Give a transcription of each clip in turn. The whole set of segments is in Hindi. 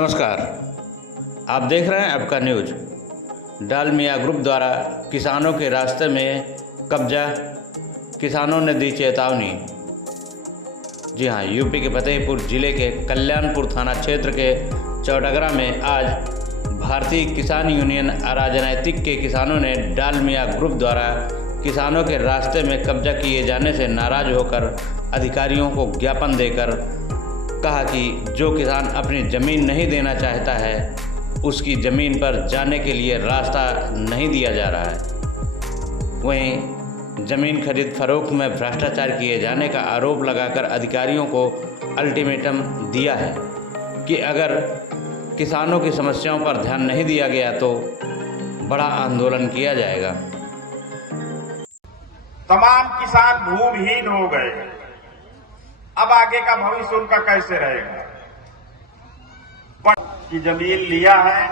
नमस्कार, आप देख रहे हैं आपका न्यूज। डालमिया ग्रुप द्वारा किसानों के रास्ते में कब्जा, किसानों ने दी चेतावनी। जी हां, यूपी के फतेहपुर जिले के कल्याणपुर थाना क्षेत्र के चौडगरा में आज भारतीय किसान यूनियन राजनैतिक के किसानों ने डालमिया ग्रुप द्वारा किसानों के रास्ते में कब्जा किए जाने से नाराज होकर अधिकारियों को ज्ञापन देकर कहा कि जो किसान अपनी ज़मीन नहीं देना चाहता है उसकी ज़मीन पर जाने के लिए रास्ता नहीं दिया जा रहा है। वहीं ज़मीन खरीद फरोख्त में भ्रष्टाचार किए जाने का आरोप लगाकर अधिकारियों को अल्टीमेटम दिया है कि अगर किसानों की समस्याओं पर ध्यान नहीं दिया गया तो बड़ा आंदोलन किया जाएगा। तमाम किसान भूमिहीन हो गए, अब आगे का भविष्य उनका कैसे रहेगा। की जमीन लिया है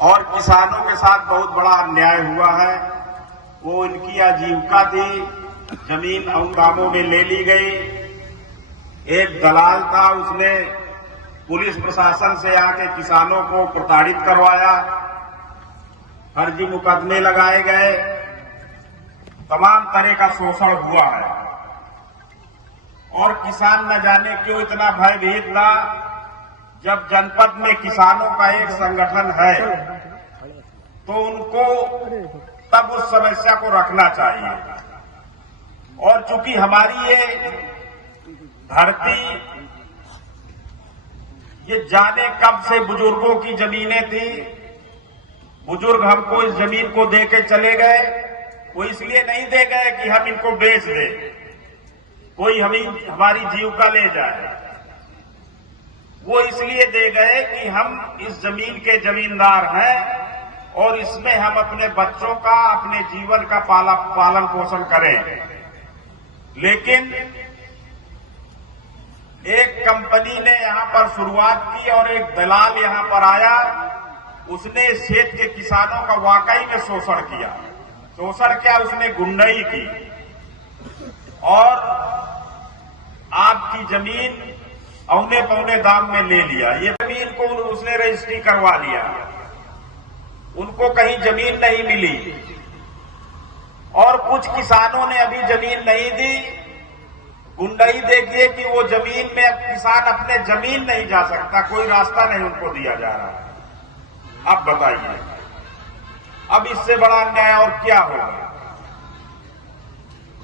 और किसानों के साथ बहुत बड़ा अन्याय हुआ है। वो इनकी आजीविका थी, जमीन दामों में ले ली गई। एक दलाल था, उसने पुलिस प्रशासन से आके किसानों को प्रताड़ित करवाया, फर्जी मुकदमे लगाए गए, तमाम तरह का शोषण हुआ है। और किसान न जाने क्यों इतना भयभीत था। जब जनपद में किसानों का एक संगठन है तो उनको तब उस समस्या को रखना चाहिए। और चूंकि हमारी ये धरती, ये जाने कब से बुजुर्गों की जमीनें थी, बुजुर्ग हमको इस जमीन को दे के चले गए। वो इसलिए नहीं दे गए कि हम इनको बेच दें, कोई हमारी जीविका ले जाए। वो इसलिए दे गए कि हम इस जमीन के जमींदार हैं और इसमें हम अपने बच्चों का, अपने जीवन का पालन पोषण करें। लेकिन एक कंपनी ने यहां पर शुरुआत की और एक दलाल यहां पर आया, उसने इस क्षेत्र के किसानों का वाकई में शोषण किया। शोषण क्या, उसने गुंडाई की और आपकी जमीन औने पौने दाम में ले लिया। ये जमीन को उसने रजिस्ट्री करवा लिया, उनको कहीं जमीन नहीं मिली। और कुछ किसानों ने अभी जमीन नहीं दी। गुंडाई देखिए कि वो जमीन में अब किसान अपने जमीन नहीं जा सकता, कोई रास्ता नहीं उनको दिया जा रहा। अब बताइए, अब इससे बड़ा अन्याय और क्या होगा।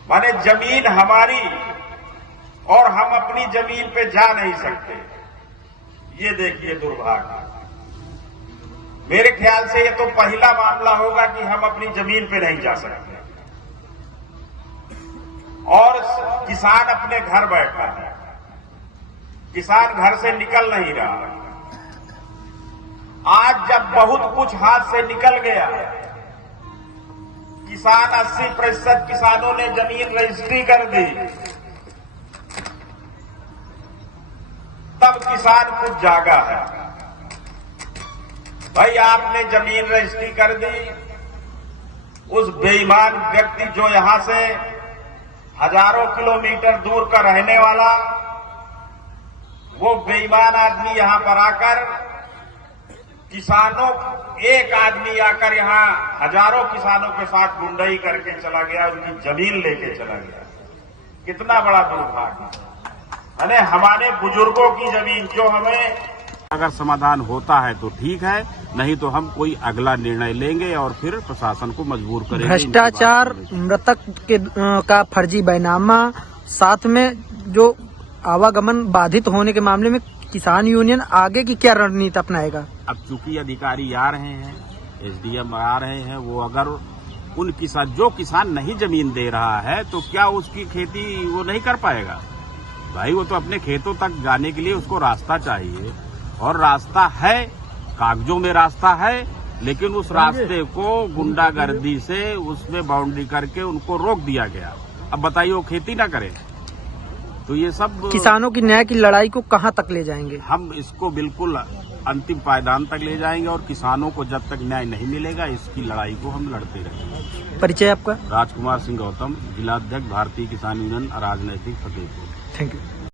माने जमीन हमारी और हम अपनी जमीन पे जा नहीं सकते। ये देखिए दुर्भाग्य। मेरे ख्याल से ये तो पहला मामला होगा कि हम अपनी जमीन पे नहीं जा सकते और किसान अपने घर बैठा है। किसान घर से निकल नहीं रहा। आज जब बहुत कुछ हाथ से निकल गया, किसान 80% किसानों ने जमीन रजिस्ट्री कर दी, तब किसान कुछ जागा है। भाई आपने जमीन रजिस्ट्री कर दी, उस बेईमान व्यक्ति जो यहां से हजारों किलोमीटर दूर का रहने वाला, वो बेईमान आदमी यहां पर आकर किसानों, एक आदमी आकर यहां हजारों किसानों के साथ गुंडाई करके चला गया, उनकी जमीन लेके चला गया। कितना बड़ा दुर्भाग्य। अरे हमारे बुजुर्गों की जमीन जो हमें, अगर समाधान होता है तो ठीक है, नहीं तो हम कोई अगला निर्णय लेंगे और फिर प्रशासन को मजबूर करेंगे। भ्रष्टाचार, मृतक का फर्जी बैनामा, साथ में जो आवागमन बाधित होने के मामले में किसान यूनियन आगे की क्या रणनीति अपनाएगा। अब चूंकि अधिकारी आ रहे हैं, एसडीएम आ रहे हैं, वो अगर उन किसान, जो किसान नहीं जमीन दे रहा है तो क्या उसकी खेती वो नहीं कर पाएगा। भाई वो तो अपने खेतों तक जाने के लिए उसको रास्ता चाहिए, और रास्ता है, कागजों में रास्ता है, लेकिन उस रास्ते को गुंडागर्दी से उसमें बाउंड्री करके उनको रोक दिया गया। अब बताइए वो खेती ना करे तो ये सब किसानों की न्याय की लड़ाई को कहां तक ले जाएंगे। हम इसको बिल्कुल अंतिम पायदान तक ले जाएंगे और किसानों को जब तक न्याय नहीं मिलेगा इसकी लड़ाई को हम लड़ते रहेंगे। परिचय आपका? राजकुमार सिंह गौतम, जिलाध्यक्ष भारतीय किसान यूनियन राजनैतिक फतेहपुर। Thank you.